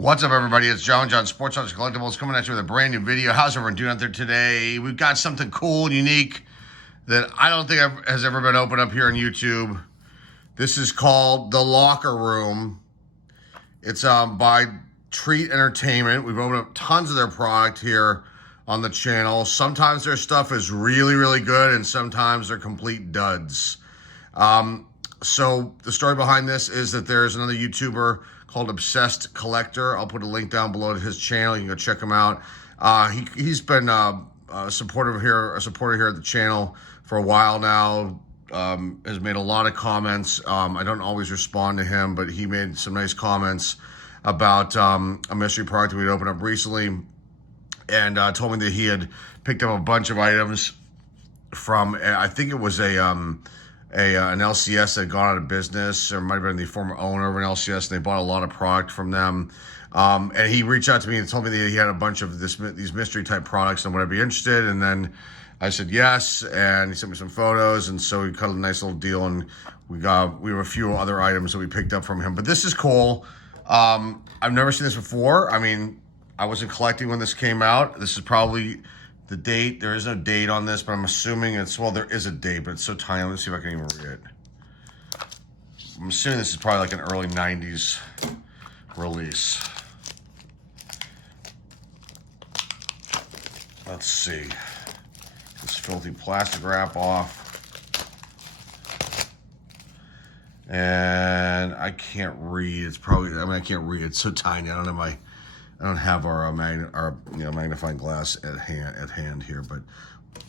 What's up, everybody? It's John Sports Autos Collectibles coming at you with a brand new video. How's everyone doing out there today? We've got something cool and unique that I don't think has ever been opened up here on YouTube. This is called The Locker Room. It's by Treat Entertainment. We've opened up tons of their product here on the channel. Sometimes their stuff is really, really good, and sometimes they're complete duds. So the story behind this is that there's another YouTuber called Obsessed Collector. I'll put a link down below to his channel. You can go check him out. He's been a supporter here at the channel for a while now. Has made a lot of comments. I don't always respond to him, but he made some nice comments about a mystery product we'd opened up recently, and told me that he had picked up a bunch of items from, I think it was an LCS that had gone out of business, or might have been the former owner of an LCS, and they bought a lot of product from them. And he reached out to me and told me that he had a bunch of these mystery type products and would I be interested? And then I said yes, and he sent me some photos, and so we cut a nice little deal, and we have a few other items that we picked up from him. But this is cool. I've never seen this before. I mean, I wasn't collecting when this came out. This is probably the date. There is no date on this, but I'm assuming well, there is a date, but it's so tiny. Let me see if I can even read it. I'm assuming this is probably like an early 90s release. Let's see. This filthy plastic wrap off. And I can't read. It's probably, I can't read. It's so tiny. I don't have our magnifying glass at hand here, but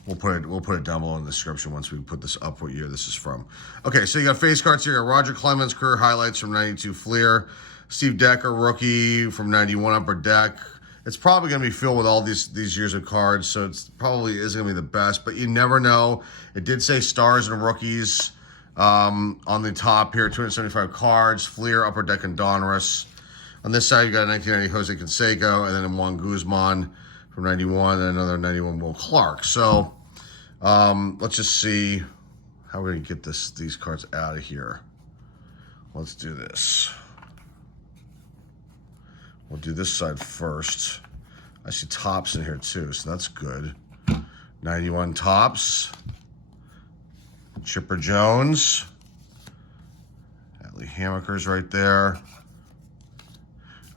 we'll put it down below in the description once we put this up what year this is from. Okay, so you got face cards here. You got Roger Clemens career highlights from '92 Fleer, Steve Decker rookie from '91 Upper Deck. It's probably going to be filled with all these years of cards, so it's probably isn't going to be the best, but you never know. It did say stars and rookies on the top here. 275 cards. Fleer, Upper Deck, and Donruss. On this side, you got a 1990 Jose Canseco, and then Juan Guzman from 91, and another 91 Will Clark. So let's just see how we're going to get these cards out of here. Let's do this. We'll do this side first. I see Tops in here too, so that's good. 91 Tops. Chipper Jones. Atlee Hammaker's right there.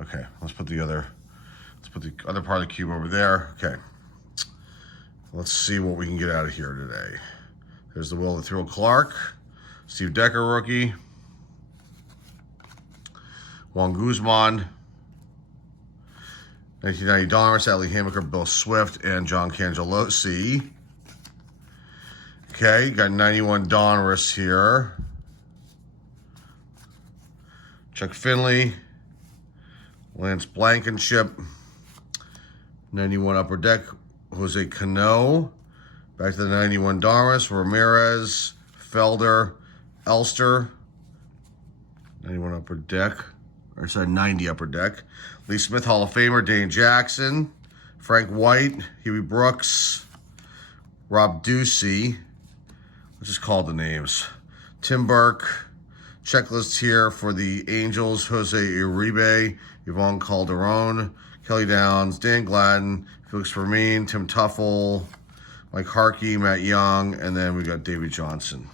Okay, let's put the other part of the cube over there. Okay. Let's see what we can get out of here today. There's the Will Thrill Clark. Steve Decker rookie. Juan Guzman. 1990 Donruss, Atlee Hammaker, Bill Swift, and John Cangelosi. Okay, you got 91 Donruss here. Chuck Finley. Lance Blankenship. 91 Upper Deck, Jose Cano. Back to the 91 Donruss, Ramirez, Felder, Elster. 91 Upper Deck. Or sorry, 90 Upper Deck. Lee Smith, Hall of Famer, Dane Jackson, Frank White, Huey Brooks, Rob Ducey. Let's just call the names. Tim Burke. Checklist here for the Angels, Jose Uribe, Yvonne Calderon, Kelly Downs, Dan Gladden, Felix Fermin, Tim Tuffle, Mike Harkey, Matt Young, and then we got Dave Johnson.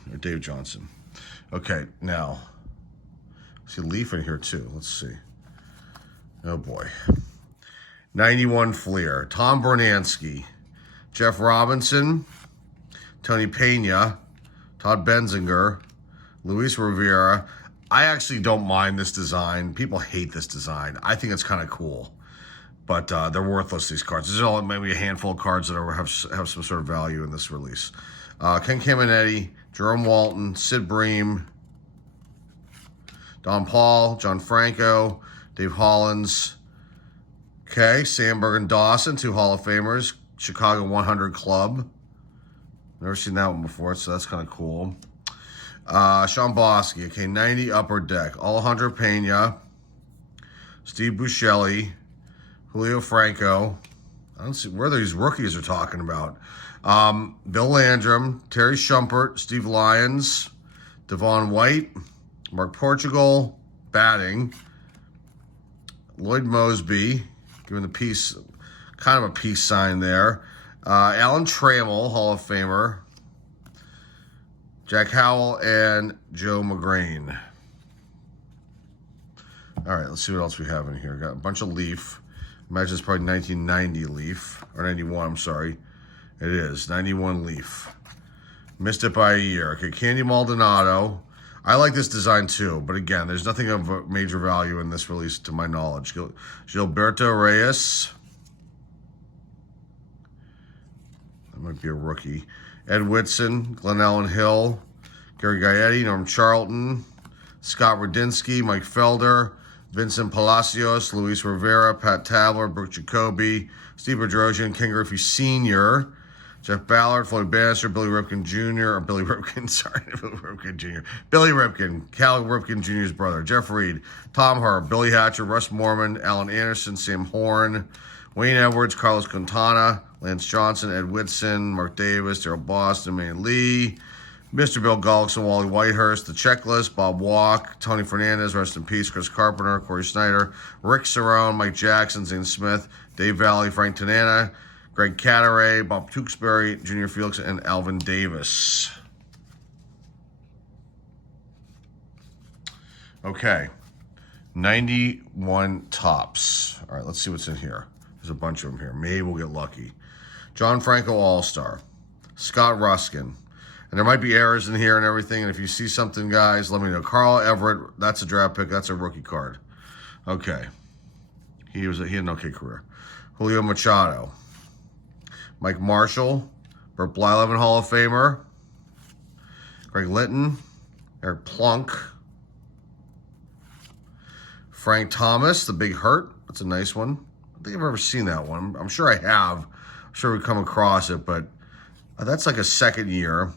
Okay, now, I see Leaf in here too. Let's see. Oh boy. 91 Fleer, Tom Bernansky, Jeff Robinson, Tony Pena, Todd Benzinger, Luis Rivera. I actually don't mind this design. People hate this design. I think it's kind of cool, but they're worthless, these cards. There's all maybe a handful of cards that have some sort of value in this release. Ken Caminetti, Jerome Walton, Sid Bream, Don Paul, John Franco, Dave Hollins. Okay, Sandberg and Dawson, two Hall of Famers. Chicago 100 Club. Never seen that one before, so that's kind of cool. Sean Bosky, okay, 90 Upper Deck. Alejandro Pena, Steve Buscemi, Julio Franco. I don't see where these rookies are talking about. Bill Landrum, Terry Shumpert, Steve Lyons, Devon White, Mark Portugal, batting. Lloyd Mosby, giving the peace, kind of a peace sign there. Alan Trammell, Hall of Famer. Jack Howell and Joe McGrain. All right, let's see what else we have in here. Got a bunch of Leaf. Imagine it's probably 1990 Leaf, or 91, I'm sorry. It is, 91 Leaf. Missed it by a year. Okay, Candy Maldonado. I like this design too, but again, there's nothing of major value in this release to my knowledge. Gilberto Reyes. That might be a rookie. Ed Whitson, Glenn Allen Hill, Gary Gaetti, Norm Charlton, Scott Radinsky, Mike Felder, Vincent Palacios, Luis Rivera, Pat Tabler, Brooke Jacoby, Steve Bedrosian, Ken Griffey Sr., Jeff Ballard, Floyd Bannister, Billy Ripken Jr., or Billy Ripken, sorry, Billy Ripken Jr., Billy Ripken, Cal Ripken Jr.'s brother, Jeff Reed, Tom Herb, Billy Hatcher, Russ Mormon, Alan Anderson, Sam Horn, Wayne Edwards, Carlos Quintana, Lance Johnson, Ed Whitson, Mark Davis, Daryl Boston, Man Lee, Mr. Bill Gullickson, Wally Whitehurst, The Checklist, Bob Walk, Tony Fernandez, rest in peace, Chris Carpenter, Corey Snyder, Rick Cerrone, Mike Jackson, Zane Smith, Dave Valley, Frank Tanana, Greg Cataray, Bob Tewksbury, Junior Felix, and Alvin Davis. Okay, 91 tops. All right, let's see what's in here. There's a bunch of them here. Maybe we'll get lucky. John Franco All-Star, Scott Ruskin. And there might be errors in here and everything. And if you see something, guys, let me know. Carl Everett, that's a draft pick. That's a rookie card. Okay. He had an okay career. Julio Machado. Mike Marshall. Burt Blyleven, Hall of Famer. Greg Litton. Eric Plunk. Frank Thomas, The Big Hurt. That's a nice one. I don't think I've ever seen that one. I'm sure I have. I'm sure we've come across it, but that's like a second year.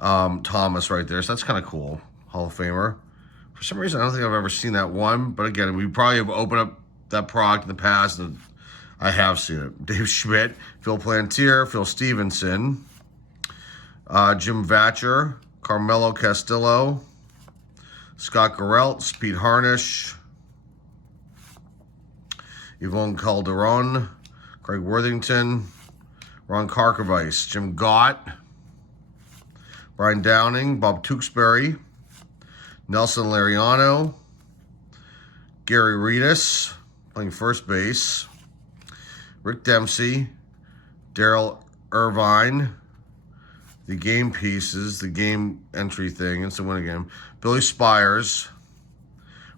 Thomas right there. So that's kind of cool. Hall of Famer. For some reason, I don't think I've ever seen that one. But again, we probably have opened up that product in the past, and I have seen it. Dave Schmidt, Phil Plantier, Phil Stevenson, Jim Vatcher, Carmelo Castillo, Scott Gereltz, Pete Harnish, Yvonne Calderon, Craig Worthington, Ron Karkovice, Jim Gott, Brian Downing, Bob Tewksbury, Nelson Lariano, Gary Reedus, playing first base, Rick Dempsey, Daryl Irvine, the game pieces, the game entry thing, it's a win game, Billy Spires,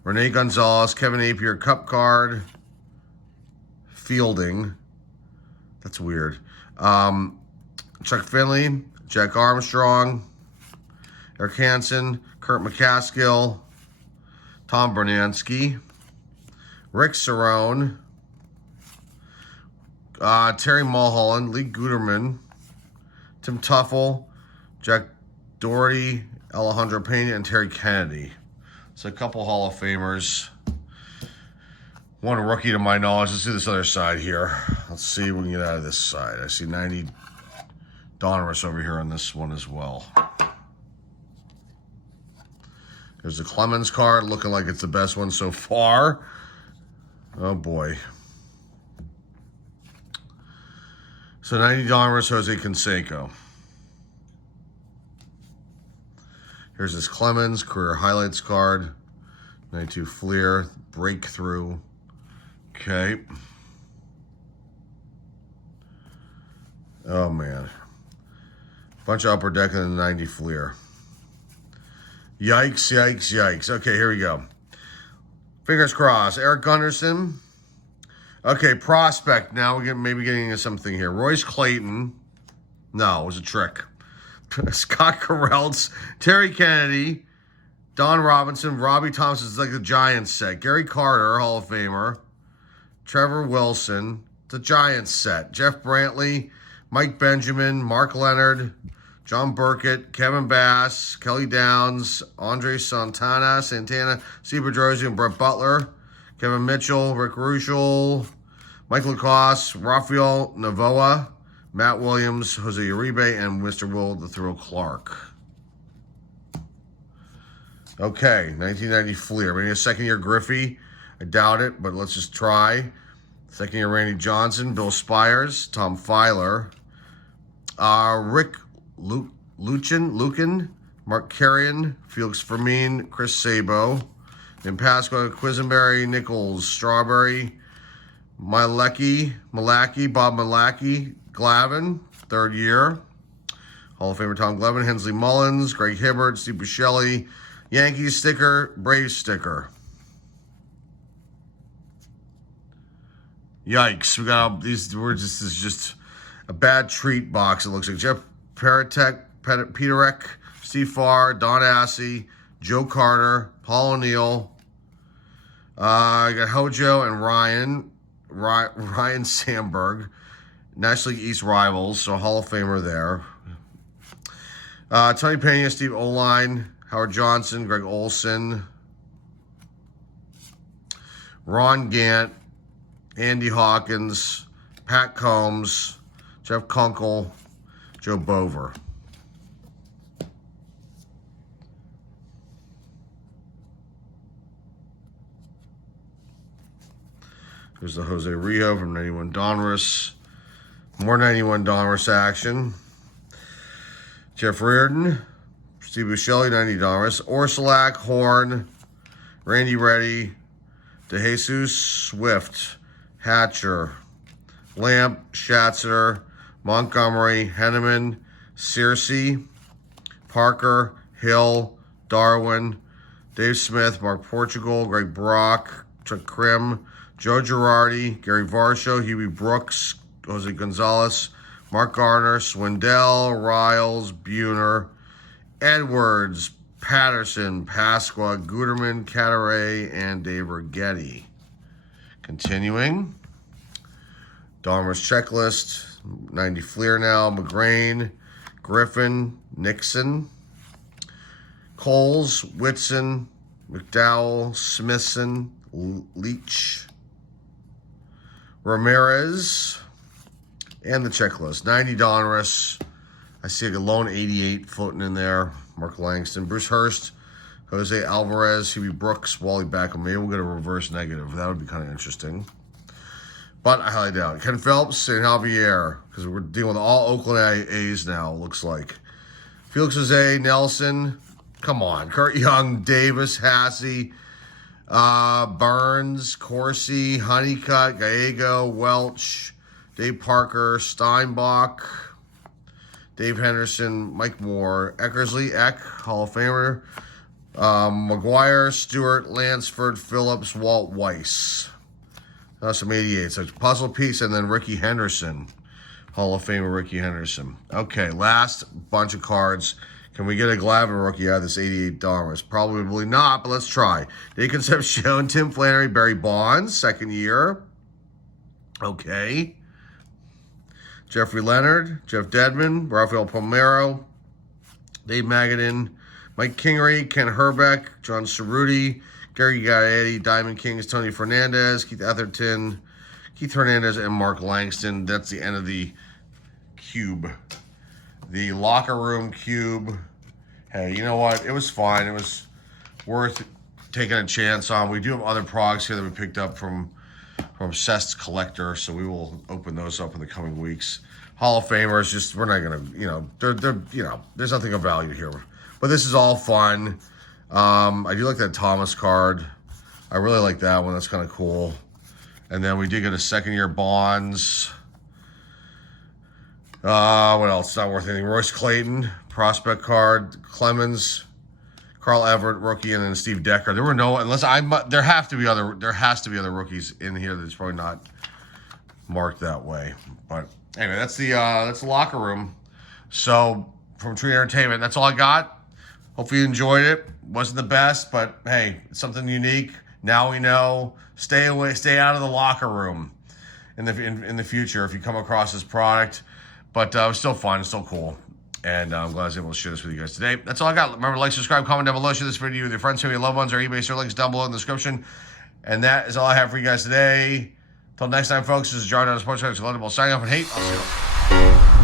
Rene Gonzalez, Kevin Napier, Cup card, Fielding, that's weird, Chuck Finley, Jack Armstrong, Eric Hansen, Kurt McCaskill, Tom Bernansky, Rick Cerrone, Terry Mulholland, Lee Guterman, Tim Tuffle, Jack Doherty, Alejandro Pena, and Terry Kennedy. So a couple Hall of Famers. One rookie to my knowledge. Let's do this other side here. Let's see what we can get out of this side. I see 90 Donruss over here on this one as well. There's the Clemens card, looking like it's the best one so far. Oh boy. So 90 Donruss, Jose Canseco. Here's this Clemens career highlights card. 92 Fleer, breakthrough. Okay. Oh man. Bunch of upper deck and the 90 Fleer. Yikes, yikes, yikes. Okay, here we go. Fingers crossed. Eric Gunderson. Okay, prospect. Now we're maybe getting into something here. Royce Clayton. No, it was a trick. Scott Gereltz. Terry Kennedy. Don Robinson. Robbie Thompson. It's like the Giants set. Gary Carter, Hall of Famer. Trevor Wilson. The Giants set. Jeff Brantley. Mike Benjamin. Mark Leonard. John Burkett, Kevin Bass, Kelly Downs, Andre Santana, Steve Bedrosian, and Brett Butler, Kevin Mitchell, Rick Ruschel, Mike Lacoste, Rafael Navoa, Matt Williams, Jose Uribe, and Mr. Will the Thrill Clark. Okay, 1990 Fleer. We need a second-year Griffey. I doubt it, but let's just try. Second year, Randy Johnson, Bill Spires, Tom Filer, Rick Lucan, Mark Carrion, Felix Fermin, Chris Sabo, then Pasco, Quisenberry, Nichols, Strawberry, Malachy, Bob Malachy, Glavin, third year. Hall of Famer Tom Glavin, Hensley Mullins, Greg Hibbert, Steve Buscemi, Yankees sticker, Braves sticker. Yikes, we got these words. This is just a bad treat box. It looks like Jeff Peterek, Steve Farr, Don Assey, Joe Carter, Paul O'Neill. I got Hojo and Ryan Sandberg, National League East rivals, so Hall of Famer there. Tony Pena, Steve Oline, Howard Johnson, Greg Olson, Ron Gant, Andy Hawkins, Pat Combs, Jeff Kunkel, Joe Bover. There's the Jose Rio from 91 Donruss. More 91 Donruss action. Jeff Reardon, Steve Buscemi, 90 Donruss. Orsolak, Horn, Randy Reddy, DeJesus, Swift, Hatcher, Lamp, Schatzer, Montgomery, Henneman, Searcy, Parker, Hill, Darwin, Dave Smith, Mark Portugal, Greg Brock, Chuck Krim, Joe Girardi, Gary Varsho, Huey Brooks, Jose Gonzalez, Mark Garner, Swindell, Riles, Buhner, Edwards, Patterson, Pasqua, Guterman, Cataray, and Dave Righetti. Continuing. Dahmer's checklist. 90 Fleer now. McGrain, Griffin, Nixon, Coles, Whitson, McDowell, Smithson, Leach, Ramirez, and the checklist. 90 Donruss. I see a lone 88 floating in there. Mark Langston, Bruce Hurst, Jose Alvarez, Huey Brooks, Wally Beckham. Maybe we'll get a reverse negative. That would be kind of interesting. But I highly doubt it. Ken Phelps and Javier, because we're dealing with all Oakland A's now, looks like. Felix Jose, Nelson, come on. Kurt Young, Davis, Hassey, Burns, Corsi, Honeycutt, Gallego, Welch, Dave Parker, Steinbach, Dave Henderson, Mike Moore, Eckersley, Hall of Famer, McGuire, Stewart, Lansford, Phillips, Walt Weiss. That's some 88. So it's puzzle piece, and then Ricky Henderson, Hall of Famer Ricky Henderson. Okay, last bunch of cards. Can we get a Glavin rookie out of this 88 Donruss? Probably not, but let's try. Dave Concepcion, Tim Flannery, Barry Bonds, second year. Okay. Jeffrey Leonard, Jeff Dedman, Rafael Palmeiro, Dave Magadan, Mike Kingery, Ken Herbeck, John Cerruti, Gary Gaetti, Diamond Kings, Tony Fernandez, Keith Atherton, Keith Hernandez, and Mark Langston. That's the end of the cube. The locker room cube. Hey, you know what? It was fine. It was worth taking a chance on. We do have other products here that we picked up from Obsessed Collector, so we will open those up in the coming weeks. Hall of Famers, just we're not gonna, they're there's nothing of value here, but this is all fun. I do like that Thomas card. I really like that one. That's kind of cool. And then we did get a second-year Bonds. What else? It's not worth anything. Royce Clayton, prospect card. Clemens, Carl Everett, rookie, and then Steve Decker. There were no, there has to be other rookies in here that's probably not marked that way. But anyway, that's the locker room. So from Tree Entertainment, that's all I got. Hopefully you enjoyed it. Wasn't the best, but hey, it's something unique. Now we know. Stay away. Stay out of the locker room in the future if you come across this product. But it was still fun. It's still cool. And I'm glad I was able to share this with you guys today. That's all I got. Remember to like, subscribe, comment down below. Share this video with your friends, family, loved ones, or eBay. Share links down below in the description. And that is all I have for you guys today. Until next time, folks, this is John on Sports Cards Collectibles signing off. And hey, I'll see you.